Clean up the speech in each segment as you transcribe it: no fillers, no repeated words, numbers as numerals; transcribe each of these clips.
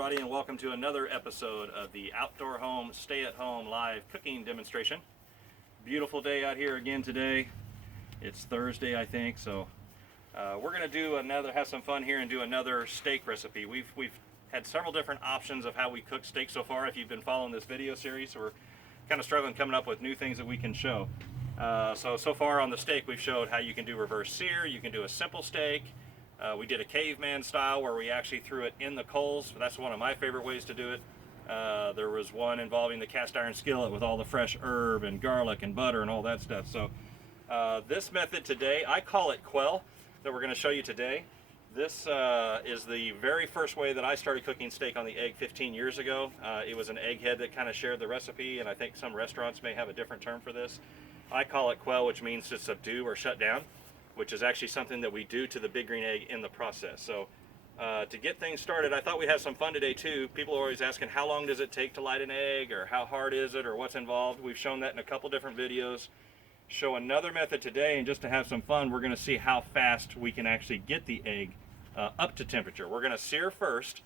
everybody, and welcome to another episode of the Outdoor Home Stay-at-Home Live Cooking Demonstration. Beautiful day out here again today. It's Thursday, I think, so we're going to have some fun here and do another steak recipe. We've had several different options of how we cook steak so far. If you've been following this video series, we're kind of struggling coming up with new things that we can show. So far on the steak, we've showed how you can do reverse sear, you can do a simple steak. We did a caveman style where we actually threw it in the coals. That's one of my favorite ways to do it. There was one involving the cast iron skillet with all the fresh herb and garlic and butter and all that stuff. So this method today, I call it Quell, that we're going to show you today. This is the very first way that I started cooking steak on the egg 15 years ago. It was an egghead that kind of shared the recipe, and I think some restaurants may have a different term for this. I call it Quell, which means to subdue or shut down, which is actually something that we do to the big green egg in the process. So to get things started, I thought we'd have some fun today too. People are always asking, how long does it take to light an egg, or how hard is it, or what's involved. We've shown that in a couple different videos. Show another method today, and just to have some fun, we're going to see how fast we can actually get the egg up to temperature. We're going to sear first,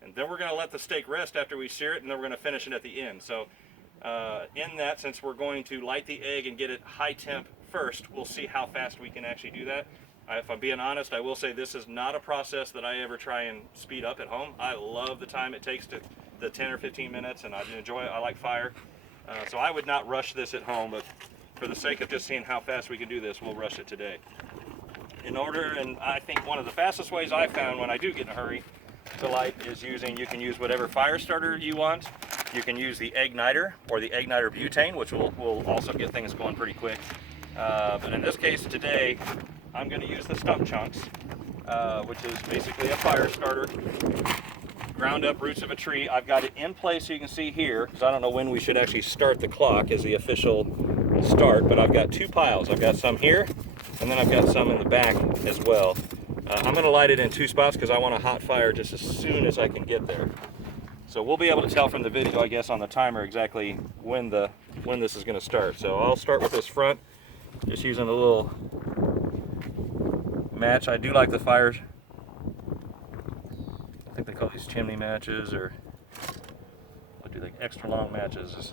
and then we're going to let the steak rest after we sear it, and then we're going to finish it at the end. So in that, since we're going to light the egg and get it high temp first, we'll see how fast we can actually do that. If I'm being honest, I will say this is not a process that I ever try and speed up at home. I love the time it takes to the 10 or 15 minutes, and I enjoy it. I like fire. So I would not rush this at home, but for the sake of just seeing how fast we can do this, we'll rush it today. And I think one of the fastest ways I found when I do get in a hurry to light is you can use whatever fire starter you want. You can use the egg niter or the egg niter butane, which will also get things going pretty quick. But in this case today, I'm going to use the stump chunks, which is basically a fire starter. Ground up roots of a tree. I've got it in place, so you can see here, because I don't know when we should actually start the clock as the official start, but I've got two piles. I've got some here, and then I've got some in the back as well. I'm going to light it in two spots because I want a hot fire just as soon as I can get there. So we'll be able to tell from the video, I guess, on the timer exactly when this is going to start. So I'll start with this front, just using a little match. I do like the fires. I think they call these chimney matches, or what do they? Extra long matches.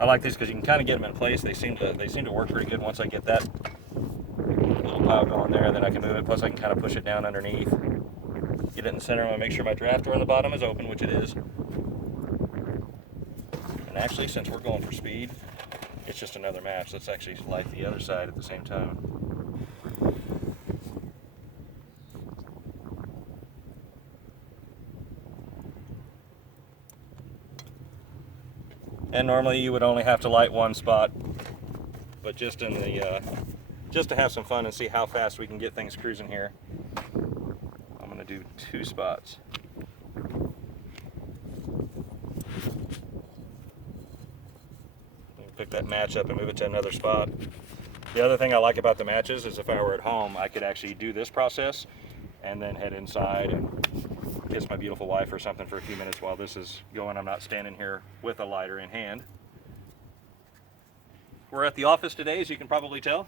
I like these because you can kind of get them in place. They seem to work pretty good once I get that little pile going there. Then I can move it. Plus I can kind of push it down underneath. Get it in the center. I'm going to make sure my draft door on the bottom is open, which it is. And actually, since we're going for speed, it's just another match. Let's actually light the other side at the same time. And normally you would only have to light one spot, but just to have some fun and see how fast we can get things cruising here, I'm going to do two spots. Pick that match up and move it to another spot. The other thing I like about the matches is if I were at home, I could actually do this process and then head inside and kiss my beautiful wife or something for a few minutes while this is going. I'm not standing here with a lighter in hand. We're at the office today, as you can probably tell.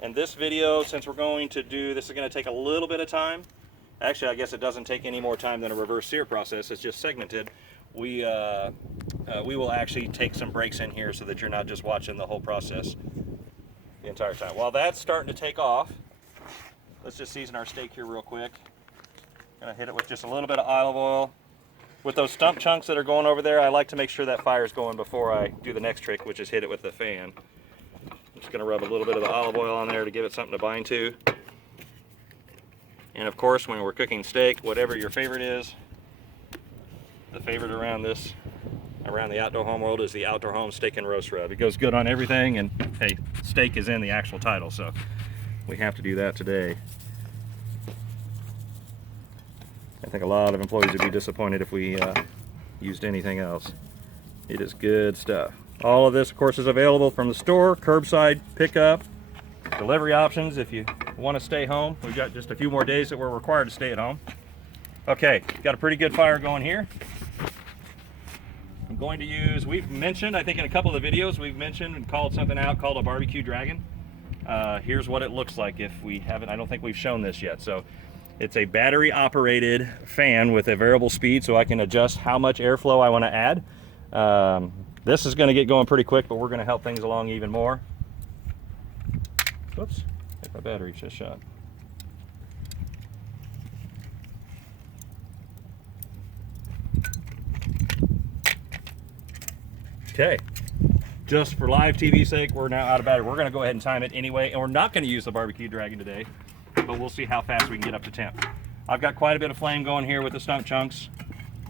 And this video, since we're going to do this, is going to take a little bit of time. Actually, I guess it doesn't take any more time than a reverse sear process. It's just segmented. We will actually take some breaks in here so that you're not just watching the whole process the entire time. While that's starting to take off, let's just season our steak here real quick. Gonna hit it with just a little bit of olive oil. With those stump chunks that are going over there, I like to make sure that fire's going before I do the next trick, which is hit it with the fan. I'm just gonna rub a little bit of the olive oil on there to give it something to bind to. And of course, when we're cooking steak, whatever your favorite is, the favorite around the outdoor home world is the Outdoor Home Steak and Roast Rub. It goes good on everything, and hey, steak is in the actual title, so we have to do that today. I think a lot of employees would be disappointed if we used anything else. It is good stuff. All of this, of course, is available from the store, curbside pickup, delivery options if you want to stay home. We've got just a few more days that we're required to stay at home. Okay, got a pretty good fire going here. I'm going to use, we've mentioned, I think in a couple of the videos, we've mentioned and called something out called a barbecue dragon. Here's what it looks like if we haven't, I don't think we've shown this yet. So it's a battery operated fan with a variable speed, so I can adjust how much airflow I want to add. This is going to get going pretty quick, but we're going to help things along even more. Whoops, I think my battery's just shot. Okay, just for live TV sake, we're now out of battery. We're going to go ahead and time it anyway, and we're not going to use the barbecue dragon today, but we'll see how fast we can get up to temp. I've got quite a bit of flame going here with the stump chunks.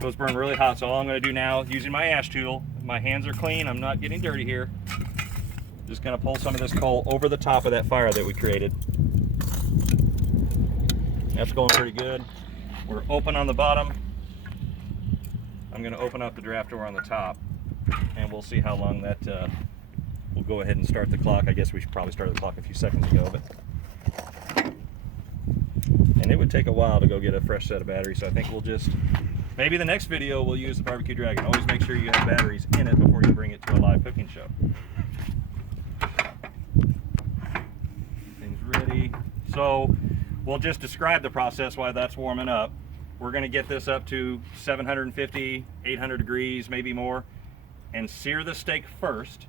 Those burn really hot, so all I'm going to do now, using my ash tool, my hands are clean, I'm not getting dirty here. Just going to pull some of this coal over the top of that fire that we created. That's going pretty good. We're open on the bottom. I'm going to open up the draft door on the top, and we'll see how long that, we'll go ahead and start the clock. I guess we should probably start the clock a few seconds ago, but and it would take a while to go get a fresh set of batteries, so I think we'll just, maybe the next video we'll use the barbecue dragon. Always make sure you have batteries in it before you bring it to a live cooking show. Things ready. So we'll just describe the process while that's warming up. We're going to get this up to 750, 800 degrees, maybe more, and sear the steak first.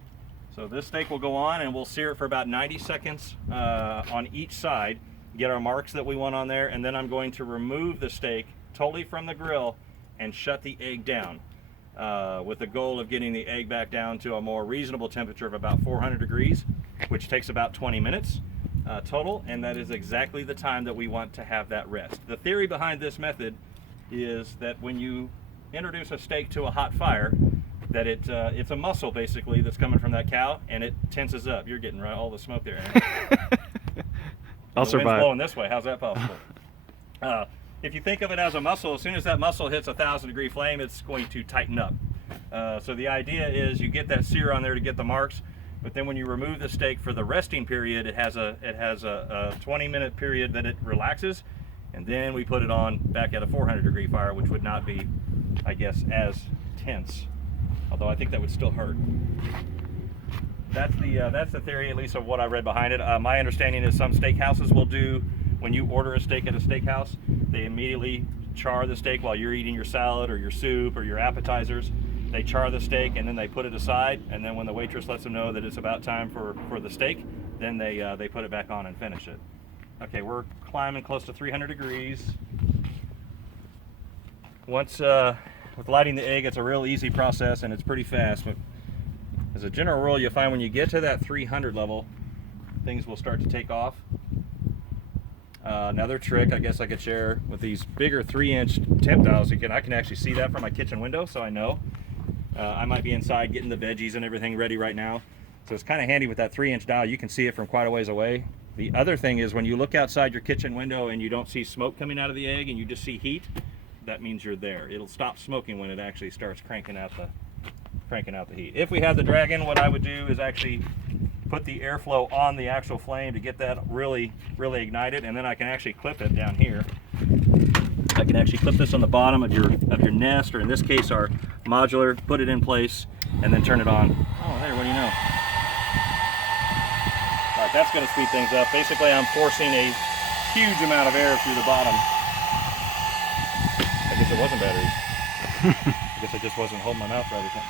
So this steak will go on and we'll sear it for about 90 seconds on each side, get our marks that we want on there, and then I'm going to remove the steak totally from the grill and shut the egg down with the goal of getting the egg back down to a more reasonable temperature of about 400 degrees, which takes about 20 minutes total, and that is exactly the time that we want to have that rest. The theory behind this method is that when you introduce a steak to a hot fire, that it's a muscle basically that's coming from that cow, and it tenses up. You're getting all the smoke there, Aaron. I'll the survive. Wind's blowing this way. How's that possible? If you think of it as a muscle, as soon as that muscle hits a 1,000-degree flame, it's going to tighten up. So the idea is you get that sear on there to get the marks, but then when you remove the steak for the resting period, it has a 20-minute period that it relaxes, and then we put it on back at a 400-degree fire, which would not be, I guess, as tense. Although I think that would still hurt. That's the theory, at least of what I read behind it. My understanding is some steakhouses will do, when you order a steak at a steakhouse, they immediately char the steak while you're eating your salad or your soup or your appetizers. They char the steak and then they put it aside, and then when the waitress lets them know that it's about time for the steak, then they put it back on and finish it. Okay, we're climbing close to 300 degrees. Once with lighting the egg, it's a real easy process and it's pretty fast, but as a general rule, you'll find when you get to that 300 level, things will start to take off. Another trick I guess I could share with these bigger 3-inch temp dials, I can actually see that from my kitchen window, so I know. I might be inside getting the veggies and everything ready right now, so it's kind of handy with that 3-inch dial. You can see it from quite a ways away. The other thing is when you look outside your kitchen window and you don't see smoke coming out of the egg and you just see heat, that means you're there. It'll stop smoking when it actually starts cranking out the heat. If we have the dragon, what I would do is actually put the airflow on the actual flame to get that really ignited, and then I can actually clip it down here. I can actually clip this on the bottom of your nest, or in this case our modular, put it in place, and then turn it on. Oh, there, what do you know? All right, that's going to speed things up. Basically, I'm forcing a huge amount of air through the bottom. I guess it wasn't batteries. I guess I just wasn't holding my mouth right or something.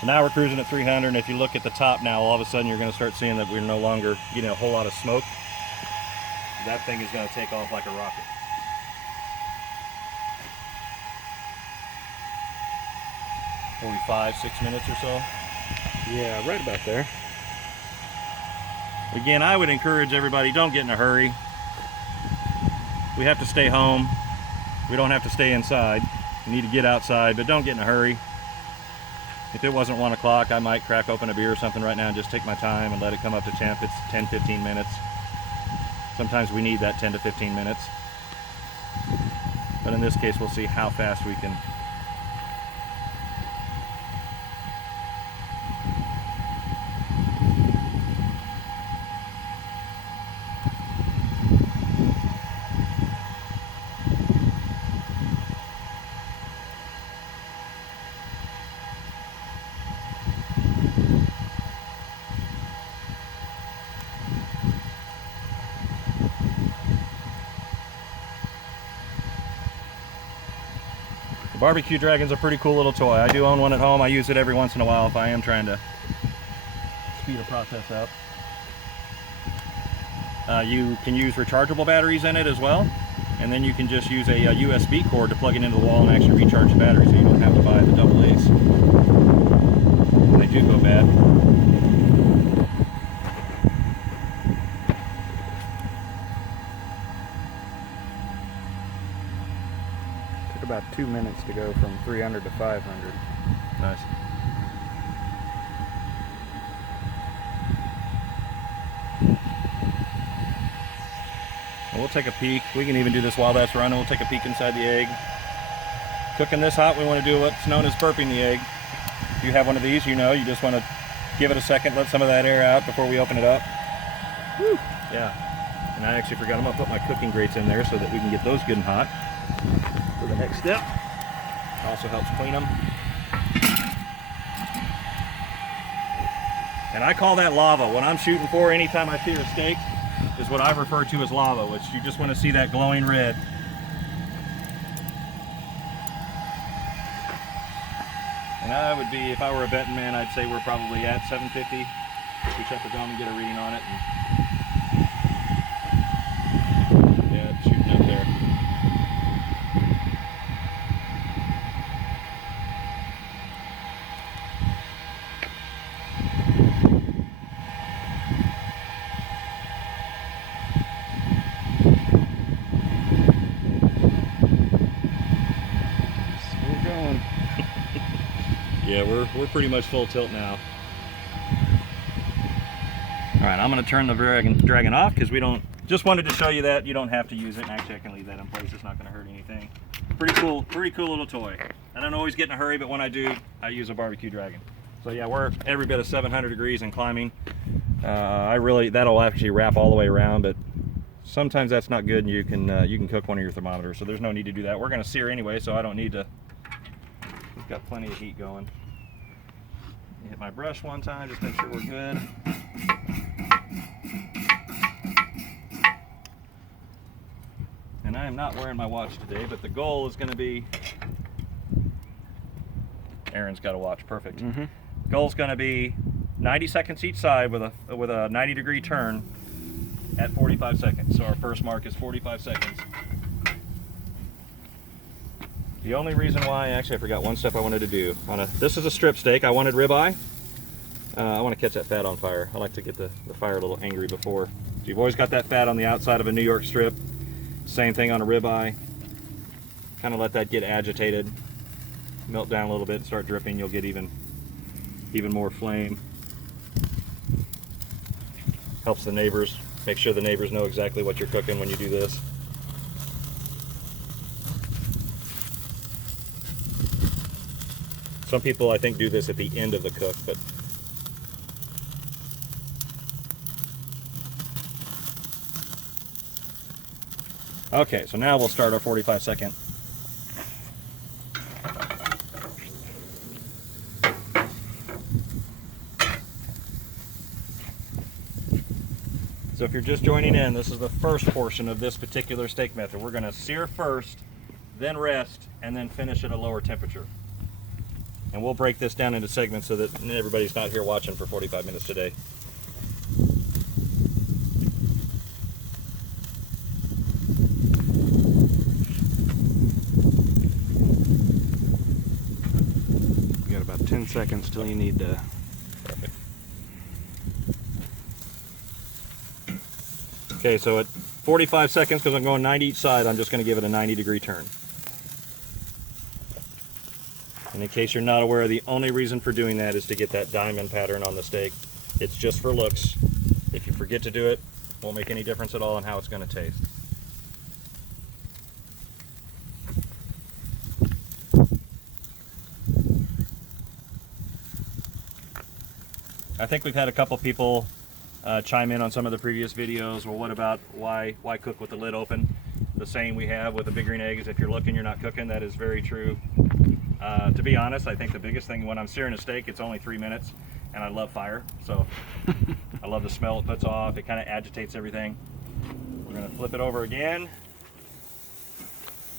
So now we're cruising at 300, and if you look at the top now, all of a sudden you're going to start seeing that we're no longer getting a whole lot of smoke. That thing is going to take off like a rocket. Maybe 5-6 minutes or so. Yeah, right about there. Again, I would encourage everybody, don't get in a hurry. We have to stay home. We don't have to stay inside. We need to get outside, but don't get in a hurry. If it wasn't 1 o'clock, I might crack open a beer or something right now and just take my time and let it come up to temp. It's 10-15 minutes. Sometimes we need that 10 to 15 minutes. But in this case, we'll see how fast we can. Barbecue Dragon's a pretty cool little toy. I do own one at home. I use it every once in a while if I am trying to speed a process up. You can use rechargeable batteries in it as well, and then you can just use a USB cord to plug it into the wall and actually recharge the battery, so you don't have to buy the double A's. They do go bad. Took about 2 minutes to go from 300 to 500. Nice. We'll take a peek. We can even do this while that's running. We'll take a peek inside the egg. Cooking this hot, we want to do what's known as burping the egg. If you have one of these, you know, you just want to give it a second, let some of that air out before we open it up. Woo! Yeah. And I actually forgot, I'm going to put my cooking grates in there so that we can get those good and hot for the next step. Also helps clean them. And I call that lava. What I'm shooting for anytime I sear a steak is what I refer to as lava, which you just want to see that glowing red. And I would be, if I were a betting man, I'd say we're probably at 750. We check the gum and get a reading on it. And yeah, it's shooting up there. Yeah, we're pretty much full tilt now. All right, I'm gonna turn the dragon off because we don't, just wanted to show you that you don't have to use it. And actually I can leave that in place, it's not gonna hurt anything. Pretty cool little toy. I don't always get in a hurry, but when I do, I use a barbecue dragon. So yeah, we're every bit of 700 degrees and climbing. That'll actually wrap all the way around, but sometimes that's not good and you can cook one of your thermometers, so there's no need to do that. We're gonna sear anyway, so I don't need to. We've got plenty of heat going. Hit my brush one time, just make sure we're good. And I am not wearing my watch today, but the goal is going to be, Aaron's got a watch, perfect. Mm-hmm. Goal's going to be 90 seconds each side with a 90-degree turn at 45 seconds. So our first mark is 45 seconds. The only reason why, actually I forgot one step I wanted to do. This is a strip steak. I wanted ribeye. I want to catch that fat on fire. I like to get the fire a little angry before. So you've always got that fat on the outside of a New York strip. Same thing on a ribeye. Kind of let that get agitated. Melt down a little bit and start dripping. You'll get even more flame. Helps the neighbors. Make sure the neighbors know exactly what you're cooking when you do this. Some people, I think, do this at the end of the cook, but okay, so now we'll start our 45-second. So if you're just joining in, this is the first portion of this particular steak method. We're going to sear first, then rest, and then finish at a lower temperature. And we'll break this down into segments so that everybody's not here watching for 45 minutes today. You got about 10 seconds till you need to. Perfect. Okay, so at 45 seconds, because I'm going 90 each side, I'm just going to give it a 90-degree turn. And in case you're not aware, the only reason for doing that is to get that diamond pattern on the steak. It's just for looks. If you forget to do it, it won't make any difference at all on how it's going to taste. I think we've had a couple people chime in on some of the previous videos. Well, what about why cook with the lid open? The saying we have with a big green egg is if you're looking, you're not cooking. That is very true. To be honest, I think the biggest thing when I'm searing a steak, it's only 3 minutes, and I love fire, so I love the smell it puts off. It kind of agitates everything. We're going to flip it over again,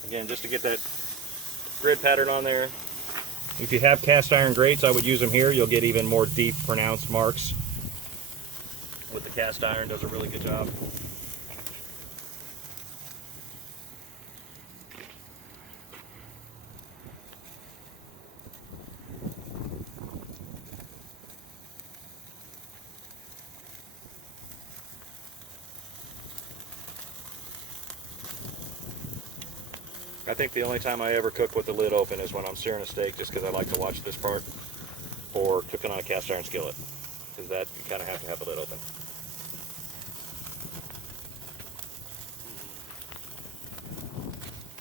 just to get that grid pattern on there. If you have cast iron grates, I would use them here. You'll get even more deep, pronounced marks. With the cast iron, does a really good job. I think the only time I ever cook with the lid open is when I'm searing a steak, just because I like to watch this part, or cooking on a cast iron skillet, because that you kind of have to have the lid open.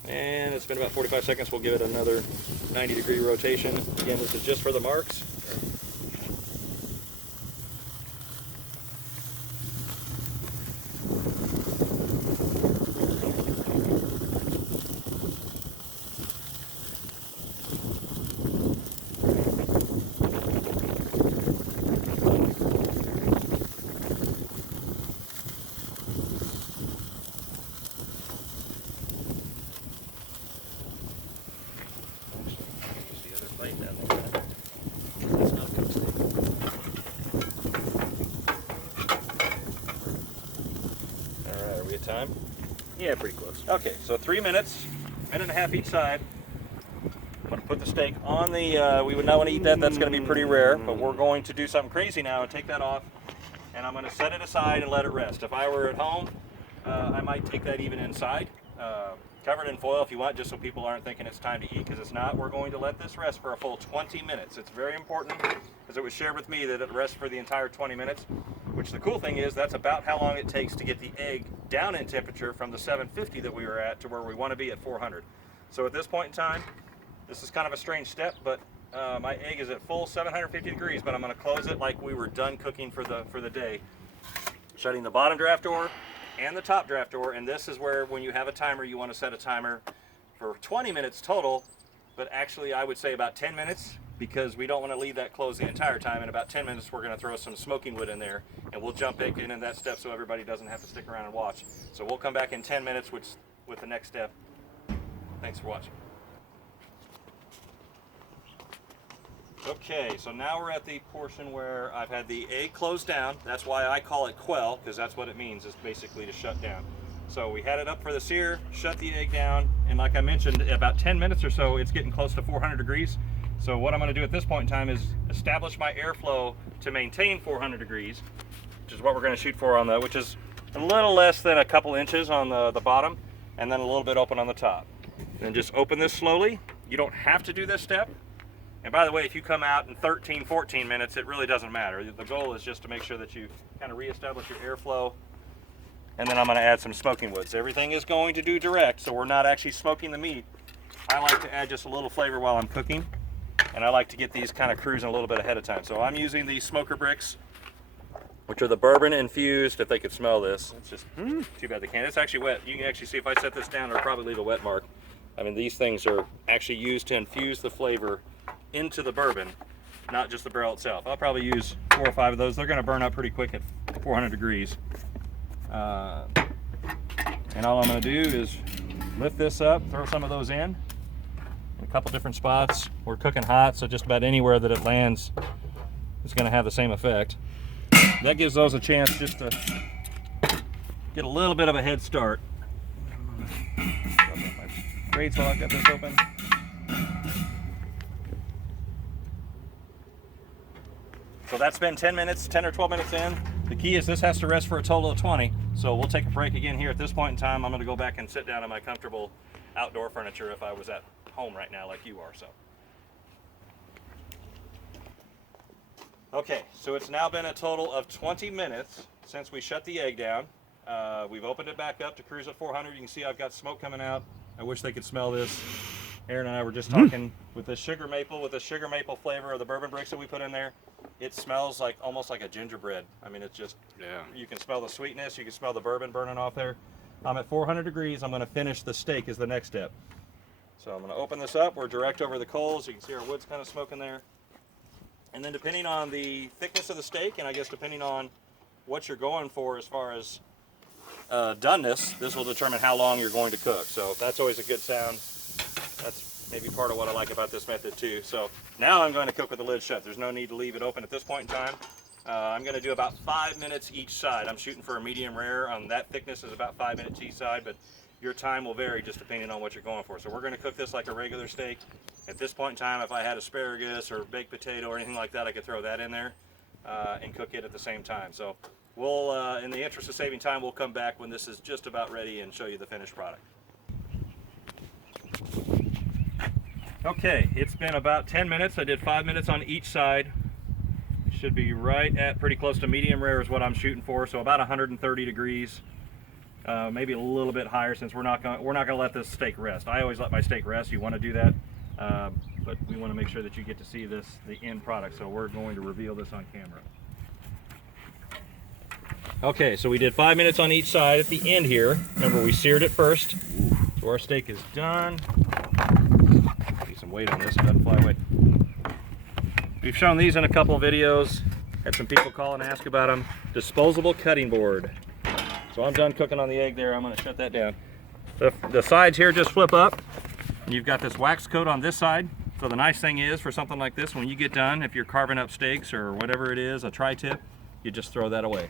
And it's been about 45 seconds. We'll give it another 90-degree rotation. Again, this is just for the marks. Time? Yeah, pretty close. Okay, so 3 minutes, minute and a half each side. I'm going to put the steak on the, we would not want to eat that, that's going to be pretty rare, but we're going to do something crazy now and take that off, and I'm going to set it aside and let it rest. If I were at home, I might take that even inside, cover it in foil if you want, just so people aren't thinking it's time to eat, because it's not. We're going to let this rest for a full 20 minutes. It's very important, because it was shared with me that it rests for the entire 20 minutes. Which the cool thing is, that's about how long it takes to get the egg down in temperature from the 750 that we were at to where we want to be at 400. So at this point in time, this is kind of a strange step, but my egg is at full 750 degrees, but I'm going to close it like we were done cooking for the day. Shutting the bottom draft door and the top draft door, and this is where when you have a timer, you want to set a timer for 20 minutes total, but actually I would say about 10 minutes, because we don't want to leave that closed the entire time. In about 10 minutes, we're going to throw some smoking wood in there, and we'll jump back in that step so everybody doesn't have to stick around and watch. So we'll come back in 10 minutes with the next step. Thanks for watching. Okay, so now we're at the portion where I've had the egg closed down. That's why I call it quell, because that's what it means, is basically to shut down. So we had it up for the sear, shut the egg down, and like I mentioned, about 10 minutes or so, it's getting close to 400 degrees. So what I'm going to do at this point in time is establish my airflow to maintain 400 degrees, which is what we're going to shoot for on which is a little less than a couple inches on the bottom, and then a little bit open on the top. And then just open this slowly. You don't have to do this step. And by the way, if you come out in 13, 14 minutes, it really doesn't matter. The goal is just to make sure that you kind of reestablish your airflow. And then I'm going to add some smoking wood. So everything is going to do direct, so we're not actually smoking the meat. I like to add just a little flavor while I'm cooking. And I like to get these kind of cruising a little bit ahead of time. So I'm using these smoker bricks, which are the bourbon infused. If they could smell this, it's just too bad they can't. It's actually wet. You can actually see if I set this down, it'll probably leave a wet mark. I mean, these things are actually used to infuse the flavor into the bourbon, not just the barrel itself. I'll probably use 4 or 5 of those. They're going to burn up pretty quick at 400 degrees. And all I'm going to do is lift this up, throw some of those in. A couple different spots. We're cooking hot, so just about anywhere that it lands is going to have the same effect. That gives those a chance just to get a little bit of a head start. Grates while I've got this open. So that's been 10 minutes, 10 or 12 minutes in. The key is this has to rest for a total of 20. So we'll take a break again here at this point in time. I'm going to go back and sit down in my comfortable outdoor furniture if I was at home right now like you are. So okay, so it's now been a total of 20 minutes since we shut the egg down. We've opened it back up to cruise at 400. You can see I've got smoke coming out. I wish they could smell this. Aaron and I were just talking with the sugar maple flavor of the bourbon bricks that we put in there. It smells like almost like a gingerbread. I mean, it's just, you can smell the sweetness, you can smell the bourbon burning off there. I'm at 400 degrees. I'm going to finish the steak is the next step. So I'm going to open this up. We're direct over the coals. You can see our wood's kind of smoking there. And then depending on the thickness of the steak, and I guess depending on what you're going for as far as doneness, this will determine how long you're going to cook. So that's always a good sound. That's maybe part of what I like about this method too. So now I'm going to cook with the lid shut. There's no need to leave it open at this point in time. I'm going to do about 5 minutes each side. I'm shooting for a medium rare. That thickness is about 5 minutes each side, but your time will vary just depending on what you're going for. So we're going to cook this like a regular steak. At this point in time, if I had asparagus or baked potato or anything like that, I could throw that in there and cook it at the same time. So we'll, in the interest of saving time, we'll come back when this is just about ready and show you the finished product. Okay, it's been about 10 minutes. I did 5 minutes on each side. Should be right at pretty close to medium rare is what I'm shooting for, so about 130 degrees, maybe a little bit higher, since we're not going to let this steak rest. I always let my steak rest. You want to do that, but we want to make sure that you get to see the end product. So we're going to reveal this on camera. Okay, so we did 5 minutes on each side. At the end here, remember we seared it first. So our steak is done. Get some weight on this, it doesn't fly away. We've shown these in a couple of videos. Had some people call and ask about them. Disposable cutting board. So I'm done cooking on the egg there. I'm going to shut that down. The sides here just flip up. You've got this wax coat on this side. So the nice thing is, for something like this, when you get done, if you're carving up steaks or whatever it is, a tri-tip, you just throw that away.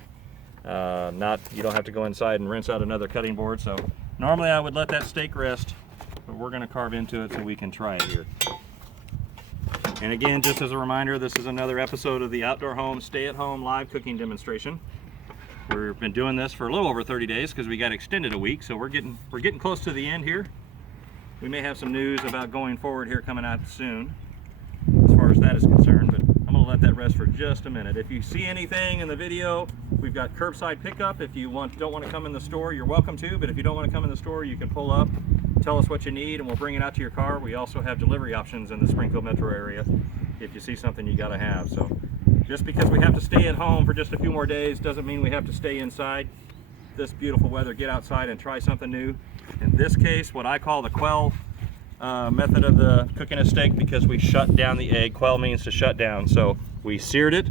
You don't have to go inside and rinse out another cutting board. So normally I would let that steak rest, but we're going to carve into it so we can try it here. And again, just as a reminder, this is another episode of the Outdoor Home Stay-at-Home Live Cooking Demonstration. We've been doing this for a little over 30 days because we got extended a week, so we're getting close to the end here. We may have some news about going forward here coming out soon, as far as that is concerned, but I'm going to let that rest for just a minute. If you see anything in the video, we've got curbside pickup. If you don't want to come in the store, you're welcome to, but if you don't want to come in the store, you can pull up, tell us what you need, and we'll bring it out to your car. We also have delivery options in the Springfield metro area if you see something you got to have. So just because we have to stay at home for just a few more days doesn't mean we have to stay inside. This beautiful weather, get outside and try something new. In this case, what I call the Quell method of the cooking a steak, because we shut down the egg. Quell means to shut down. So we seared it,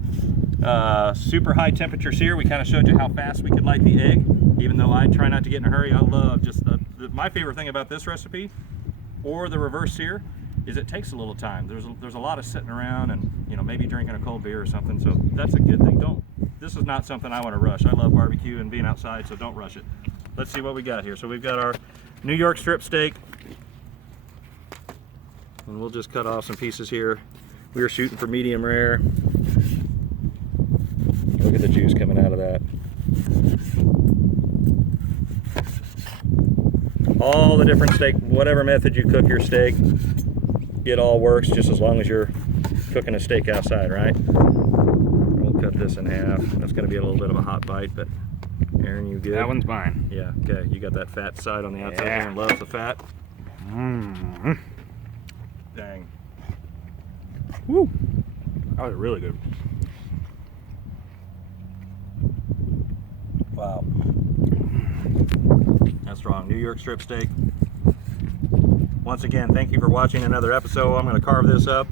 super high temperature sear. We kind of showed you how fast we could light the egg, even though I try not to get in a hurry. I love just my favorite thing about this recipe, or the reverse sear, is it takes a little time. There's a lot of sitting around and maybe drinking a cold beer or something. So that's a good thing. This is not something I want to rush. I love barbecue and being outside, so don't rush it. Let's see what we got here. So we've got our New York strip steak, and we'll just cut off some pieces here. We were shooting for medium rare. Look at the juice coming out of that. All the different steak, whatever method you cook your steak, it all works just as long as you're cooking a steak outside, right? We'll cut this in half. That's going to be a little bit of a hot bite, but Aaron, you good? That one's mine. Yeah, okay. You got that fat side on the outside. Yeah. Aaron loves the fat. Mm-hmm. Dang. Woo! That was really good. Wow. That's strong. New York strip steak. Once again, thank you for watching another episode. I'm going to carve this up.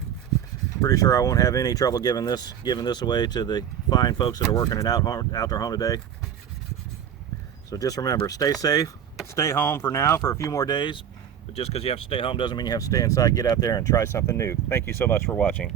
Pretty sure I won't have any trouble giving this away to the fine folks that are working at Outdoor Home today. So just remember, stay safe, stay home for now for a few more days. But just because you have to stay home doesn't mean you have to stay inside. Get out there and try something new. Thank you so much for watching.